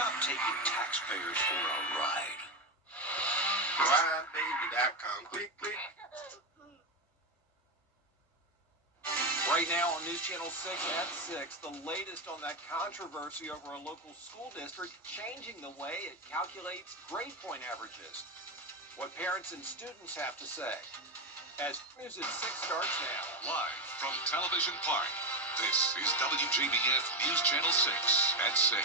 Stop taking taxpayers for a ride. RideBaby.com. Click, click. Right now on News Channel 6 at 6, the latest on that controversy over a local school district changing the way it calculates grade point averages. What parents and students have to say. As News at 6 starts now. Live from Television Park, this is WJBF News Channel 6 at 6.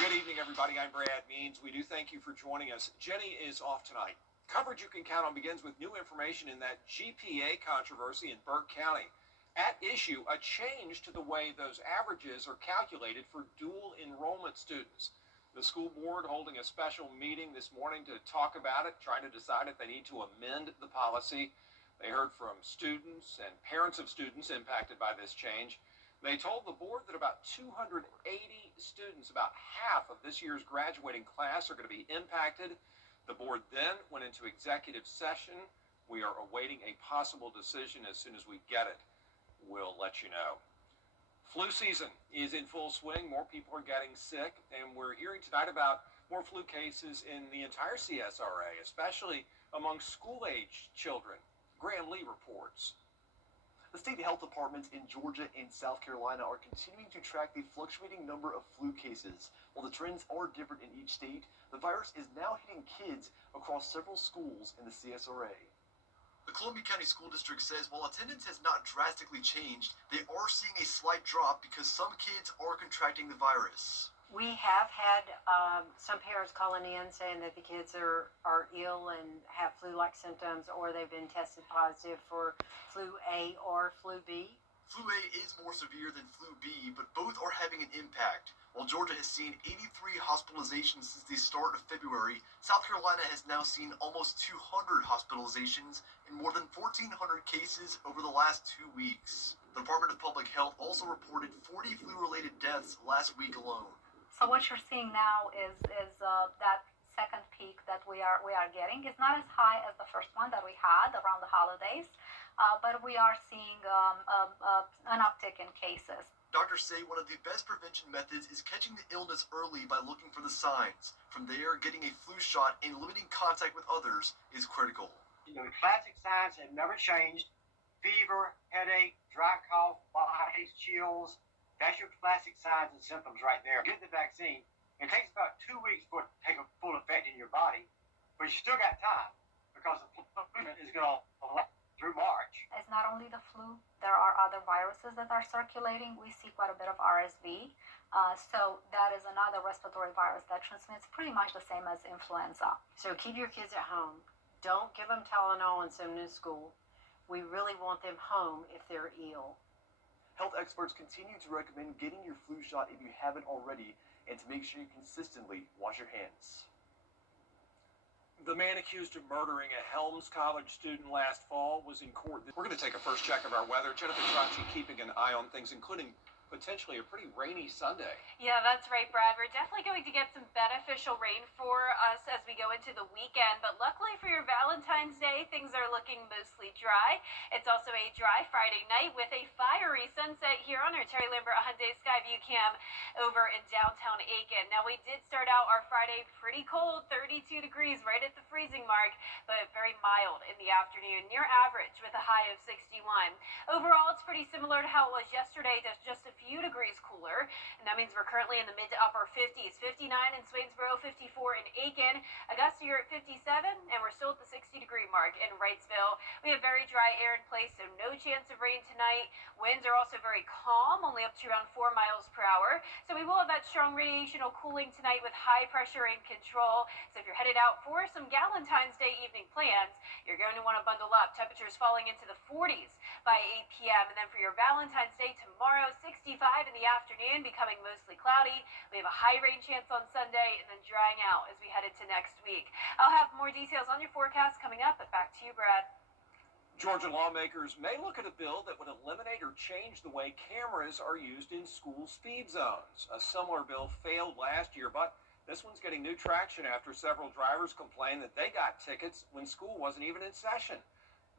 Good evening, everybody. I'm Brad Means. We do thank you for joining us. Jenny is off tonight. Coverage you can count on begins with new information in that GPA controversy in Burke County. At issue, a change to the way those averages are calculated for dual enrollment students. The school board holding a special meeting this morning to talk about it, trying to decide if they need to amend the policy. They heard from students and parents of students impacted by this change. They told the board that about 280 students, about half of this year's graduating class, are going to be impacted. The board then went into executive session. We are awaiting a possible decision. As soon as we get it, we'll let you know. Flu season is in full swing. More people are getting sick, and we're hearing tonight about more flu cases in the entire CSRA, especially among school-aged children. Graham Lee reports. The state health departments in Georgia and South Carolina are continuing to track the fluctuating number of flu cases. While the trends are different in each state, the virus is now hitting kids across several schools in the CSRA. The Columbia County School District says while attendance has not drastically changed, they are seeing a slight drop because some kids are contracting the virus. We have had some parents calling in saying that the kids are ill and have flu-like symptoms, or they've been tested positive for flu A or flu B. Flu A is more severe than flu B, but both are having an impact. While Georgia has seen 83 hospitalizations since the start of February, South Carolina has now seen almost 200 hospitalizations and more than 1,400 cases over the last 2 weeks. The Department of Public Health also reported 40 flu-related deaths last week alone. So what you're seeing now is that second peak that we are getting. It's not as high as the first one that we had around the holidays, but we are seeing an uptick in cases. Doctors say one of the best prevention methods is catching the illness early by looking for the signs. From there, getting a flu shot and limiting contact with others is critical. You know, the classic signs have never changed. Fever, headache, dry cough, body aches, chills. That's your classic signs and symptoms right there. Get the vaccine. It takes about 2 weeks for it to take a full effect in your body, but you still got time because the flu is going to last through March. It's not only the flu. There are other viruses that are circulating. We see quite a bit of RSV. So that is another respiratory virus that transmits pretty much the same as influenza. So keep your kids at home. Don't give them Tylenol and send them to school. We really want them home if they're ill. Health experts continue to recommend getting your flu shot if you haven't already, and to make sure you consistently wash your hands. The man accused of murdering a Helms College student last fall was in court. We're going to take a first check of our weather. Jennifer Tracci keeping an eye on things, including potentially a pretty rainy Sunday. Yeah, that's right, Brad. We're definitely going to get some beneficial rain for us as we go into the weekend, but luckily for your Valentine's Day, things are looking mostly dry. It's also a dry Friday night with a fiery sunset here on our Terry Lambert Hyundai Skyview Cam over in downtown Aiken. Now, we did start out our Friday pretty cold, 32 degrees, right at the freezing mark, but very mild in the afternoon, near average with a high of 61. Overall, it's pretty similar to how it was yesterday, just a few degrees cooler, and that means we're currently in the mid to upper 50s. 59 in Swainsboro, 54 in Aiken. Augusta, you're at 57, and we're still at the 60-degree mark in Wrightsville. We have very dry air in place, so no chance of rain tonight. Winds are also very calm, only up to around 4 miles per hour. So we will have that strong radiational cooling tonight with high pressure in control. So if you're headed out for some Valentine's Day evening plans, you're going to want to bundle up. Temperatures falling into the 40s by 8 p.m. And then for your Valentine's Day tomorrow, 65 in the afternoon, becoming mostly cloudy. We have a high rain chance on Sunday and then drying out as we head into next week. I'll have more details on your forecast coming up, but back to you, Brad. Georgia lawmakers may look at a bill that would eliminate or change the way cameras are used in school speed zones. A similar bill failed last year, but this one's getting new traction after several drivers complained that they got tickets when school wasn't even in session.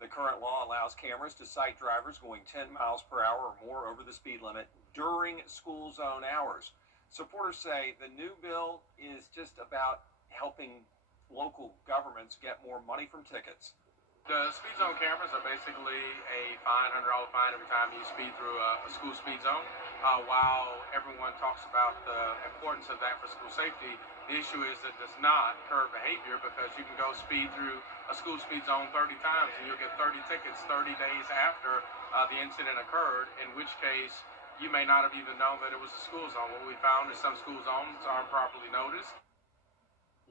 The current law allows cameras to sight drivers going 10 miles per hour or more over the speed limit during school zone hours. Supporters say the new bill is just about helping local governments get more money from tickets. The speed zone cameras are basically a fine, $100 fine every time you speed through a school speed zone. While everyone talks about the importance of that for school safety, the issue is that it does not curb behavior, because you can go speed through a school speed zone 30 times and you'll get 30 tickets 30 days after the incident occurred, in which case you may not have even known that it was a school zone. What we found is some school zones aren't properly noticed.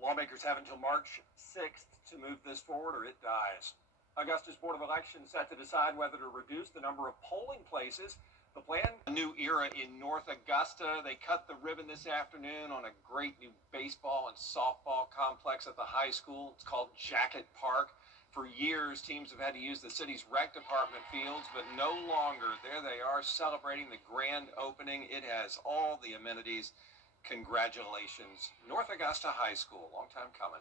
Lawmakers have until March 6th to move this forward or it dies. Augusta's Board of Elections set to decide whether to reduce the number of polling places. The plan, a new era in North Augusta. They cut the ribbon this afternoon on a great new baseball and softball complex at the high school. It's called Jacket Park. For years, teams have had to use the city's rec department fields, but no longer. There they are celebrating the grand opening. It has all the amenities. Congratulations, North Augusta High School. Long time coming.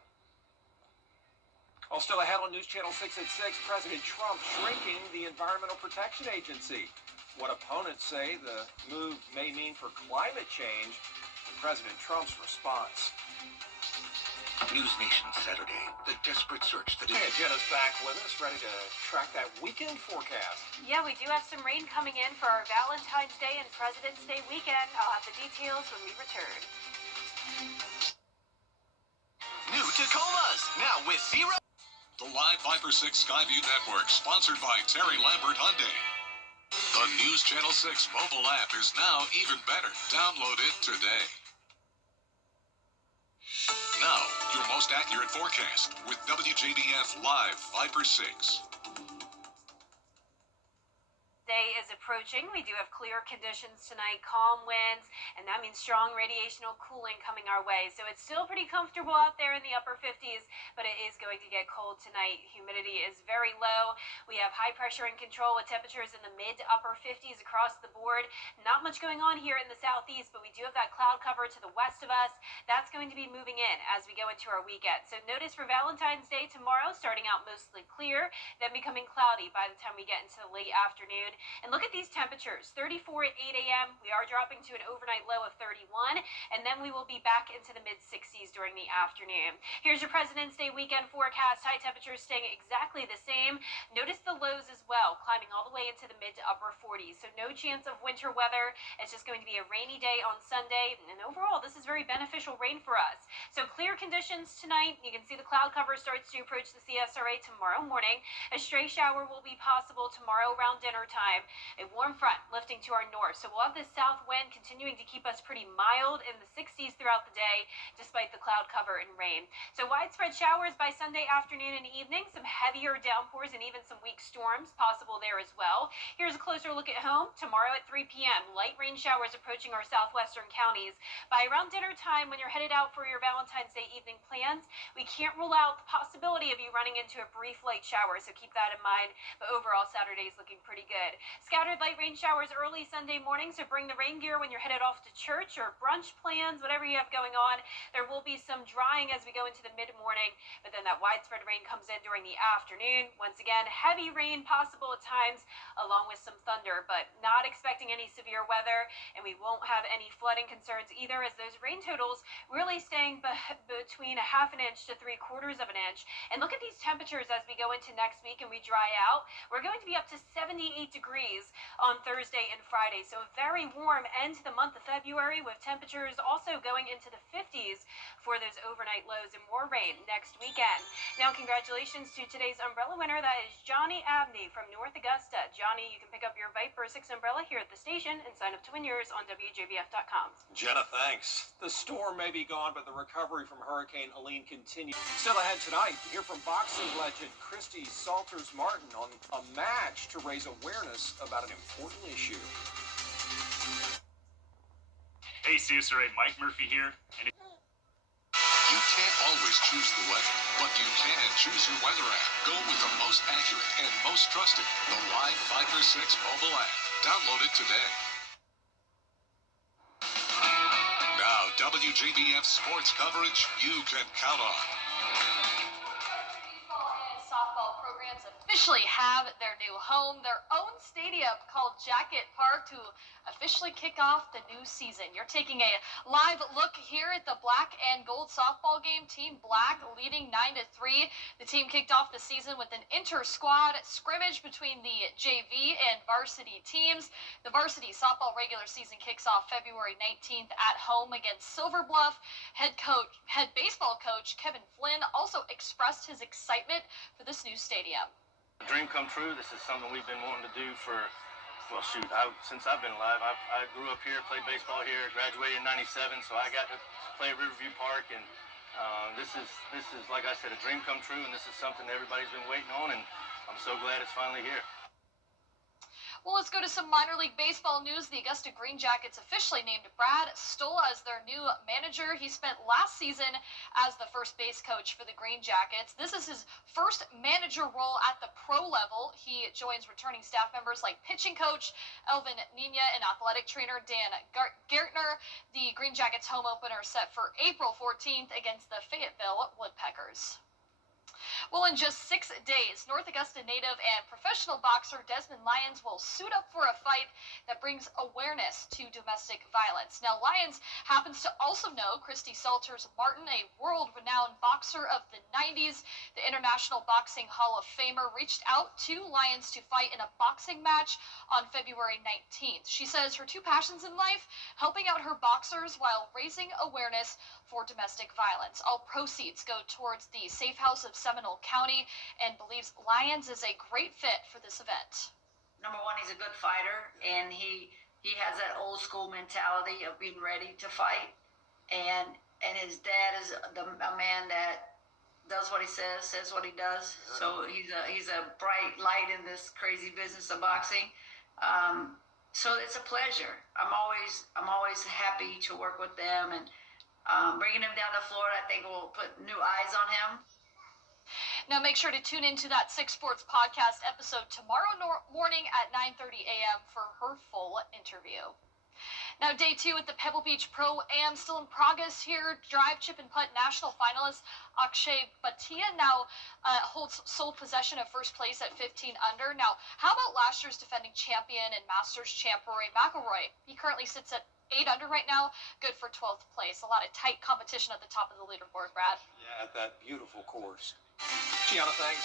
Still ahead on News Channel 6 at 6, President Trump shrinking the Environmental Protection Agency. What opponents say the move may mean for climate change, and President Trump's response. News Nation Saturday, the desperate search that is... Hey, Jenna's back with us, ready to track that weekend forecast. Yeah, we do have some rain coming in for our Valentine's Day and President's Day weekend. I'll have the details when we return. New Tacomas, now with zero... The live Viper 6 Skyview Network, sponsored by Terry Lambert Hyundai. The News Channel 6 mobile app is now even better. Download it today. Now, your most accurate forecast with WJBF Live Viper 6. Day is approaching. We do have clear conditions tonight, calm winds, and that means strong radiational cooling coming our way. So it's still pretty comfortable out there in the upper 50s, but it is going to get cold tonight. Humidity is very low. We have high pressure in control with temperatures in the mid to upper 50s across the board. Not much going on here in the southeast, but we do have that cloud cover to the west of us. That's going to be moving in as we go into our weekend. So notice for Valentine's Day tomorrow, starting out mostly clear, then becoming cloudy by the time we get into the late afternoon. And look at these temperatures, 34 at 8 a.m. We are dropping to an overnight low of 31, and then we will be back into the mid-60s during the afternoon. Here's your President's Day weekend forecast. High temperatures staying exactly the same. Notice the lows as well, climbing all the way into the mid to upper 40s. So no chance of winter weather. It's just going to be a rainy day on Sunday, and overall, this is very beneficial rain for us. So clear conditions tonight. You can see the cloud cover starts to approach the CSRA tomorrow morning. A stray shower will be possible tomorrow around dinner time. A warm front lifting to our north, so we'll have this south wind continuing to keep us pretty mild in the 60s throughout the day, despite the cloud cover and rain. So widespread showers by Sunday afternoon and evening, some heavier downpours and even some weak storms possible there as well. Here's a closer look at home. Tomorrow at 3 p.m., light rain showers approaching our southwestern counties. By around dinner time, when you're headed out for your Valentine's Day evening plans, we can't rule out the possibility of you running into a brief light shower, so keep that in mind. But overall, Saturday is looking pretty good. Scattered light rain showers early Sunday morning, so bring the rain gear when you're headed off to church or brunch plans, whatever you have going on. There will be some drying as we go into the mid-morning, but then that widespread rain comes in during the afternoon. Once again, heavy rain possible at times, along with some thunder, but not expecting any severe weather, and we won't have any flooding concerns either, as those rain totals really staying between a half an inch to 3/4 of an inch. And look at these temperatures as we go into next week and we dry out. We're going to be up to 78 degrees on Thursday and Friday. So a very warm end to the month of February, with temperatures also going into the 50s for those overnight lows, and more rain next weekend. Now, congratulations to today's umbrella winner. That is Johnny Abney from North Augusta. Johnny, you can pick up your Viper 6 umbrella here at the station and sign up to win yours on WJBF.com. Jenna, thanks. The storm may be gone, but the recovery from Hurricane Helene continues. Still ahead tonight, hear from boxing legend Christy Salters-Martin on a match to raise awareness about an important issue. Hey, CSRA, Mike Murphy here. And You can't always choose the weather, but you can choose your weather app. Go with the most accurate and most trusted, the Live Viper 6 mobile app. Download it today. Now, WJBF sports coverage you can count on. Baseball and softball programs officially have their new home, their own stadium called Jacket Park to officially kick off the new season. You're taking a live look here at the black and gold softball game. Team Black leading 9-3. The team kicked off the season with an inter-squad scrimmage between the JV and varsity teams. The varsity softball regular season kicks off February 19th at home against Silver Bluff. Head baseball coach Kevin Flynn also expressed his excitement for this new stadium. Dream come true. This is something we've been wanting to do for, well, shoot, since I've been alive. I grew up here, played baseball here, graduated in '97, so I got to play at Riverview Park, and this is, like I said, a dream come true, and this is something everybody's been waiting on, and I'm so glad it's finally here. Well, let's go to some minor league baseball news. The Augusta Green Jackets officially named Brad Stoll as their new manager. He spent last season as the first base coach for the Green Jackets. This is his first manager role at the pro level. He joins returning staff members like pitching coach Elvin Nina and athletic trainer Dan Gartner. The Green Jackets home opener set for April 14th against the Fayetteville Woodpeckers. Well, in just 6 days, North Augusta native and professional boxer Desmond Lyons will suit up for a fight that brings awareness to domestic violence. Now, Lyons happens to also know Christy Salters Martin, a world-renowned boxer of the 90s. The International Boxing Hall of Famer reached out to Lyons to fight in a boxing match on February 19th. She says her two passions in life, helping out her boxers while raising awareness for domestic violence. All proceeds go towards the Safe House of Seminole County and believes Lyons is a great fit for this event. Number one, he's a good fighter, and he has that old school mentality of being ready to fight. And his dad is a man that does what he says what he does. So he's a bright light in this crazy business of boxing. So it's a pleasure. I'm always happy to work with them, and bringing him down to Florida, I think will put new eyes on him. Now make sure to tune into that 6 Sports podcast episode tomorrow morning at 9:30 a.m. for her full interview. Now, day 2 at the Pebble Beach Pro-Am still in progress here. Drive, chip, and putt national finalist Akshay Bhatia now holds sole possession of first place at 15 under. Now, how about last year's defending champion and Masters champ Rory McIlroy? He currently sits at 8 under right now, good for 12th place. A lot of tight competition at the top of the leaderboard, Brad. Yeah, at that beautiful course. Gianna, thanks.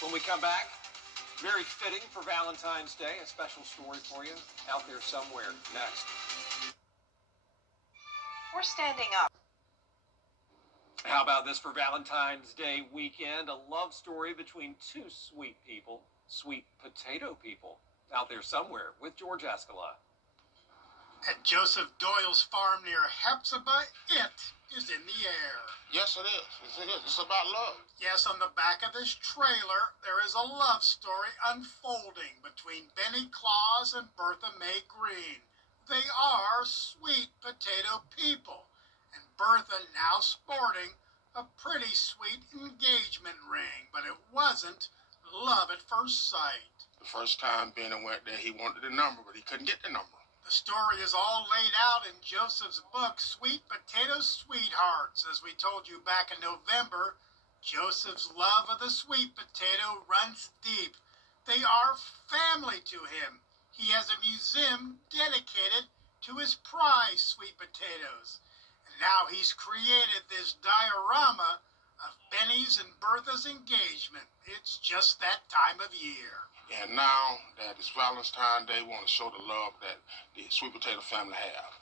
When we come back, very fitting for Valentine's Day, a special story for you out there somewhere next. We're standing up. How about this for Valentine's Day weekend? A love story between two sweet people, sweet potato people, out there somewhere with George Escala. At Joseph Doyle's farm near Hepzibah, it is in the air. Yes, it is. It's about love. Yes, on the back of this trailer, there is a love story unfolding between Benny Claus and Bertha Mae Green. They are sweet potato people, and Bertha now sporting a pretty sweet engagement ring, but it wasn't love at first sight. The first time Benny went there, he wanted the number, but he couldn't get the number. The story is all laid out in Joseph's book, Sweet Potato Sweethearts. As we told you back in November, Joseph's love of the sweet potato runs deep. They are family to him. He has a museum dedicated to his prized sweet potatoes. And now he's created this diorama of Benny's and Bertha's engagement. It's just that time of year. And now that it's Valentine's Day, we want to show the love that the sweet potato family have.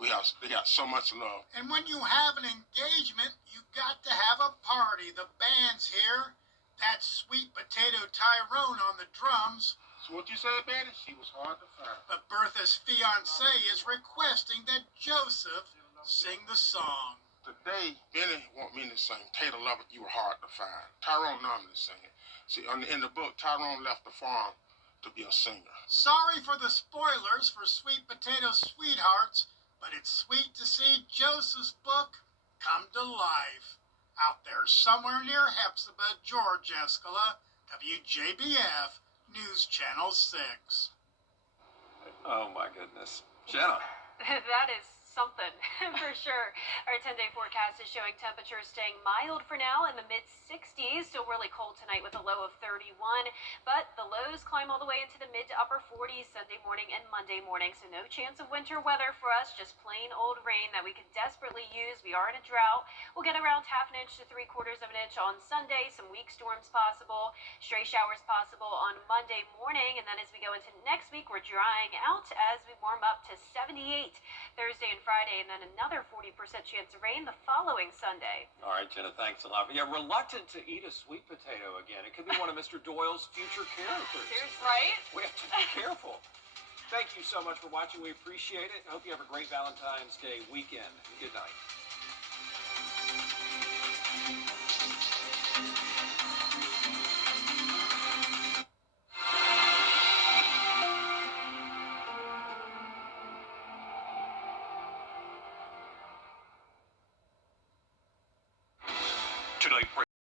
They got so much love. And when you have an engagement, you got to have a party. The band's here. That's sweet potato Tyrone on the drums. So what you said, Benny? She was hard to find. But Bertha's fiancé is requesting that Joseph sing the song. Today, Benny want me to sing Tater Lover, You Were Hard to Find. Tyrone normally sing it. See, in the book, Tyrone left the farm to be a singer. Sorry for the spoilers for Sweet Potato Sweethearts, but it's sweet to see Joseph's book come to life. Out there somewhere near Hepzibah, George Escala, WJBF, News Channel 6. Oh, my goodness. Jenna. That is something for sure. Our 10-day forecast is showing temperatures staying mild for now in the mid-60s. Still really cold tonight with a low of 31, but the lows climb all the way into the mid to upper 40s Sunday morning and Monday morning. So no chance of winter weather for us, just plain old rain that we could desperately use. We are in a drought. We'll get around ½ inch to 3/4 of an inch on Sunday. Some weak storms possible, stray showers possible on Monday morning, and then as we go into next week, we're drying out as we warm up to 78 Thursday and Friday, and then another 40% chance of rain the following Sunday. All right, Jenna, thanks a lot. Yeah, reluctant to eat a sweet potato again. It could be one of Mr. Doyle's future characters. Seriously. Right? We have to be careful. Thank you so much for watching. We appreciate it. I hope you have a great Valentine's Day weekend. Good night.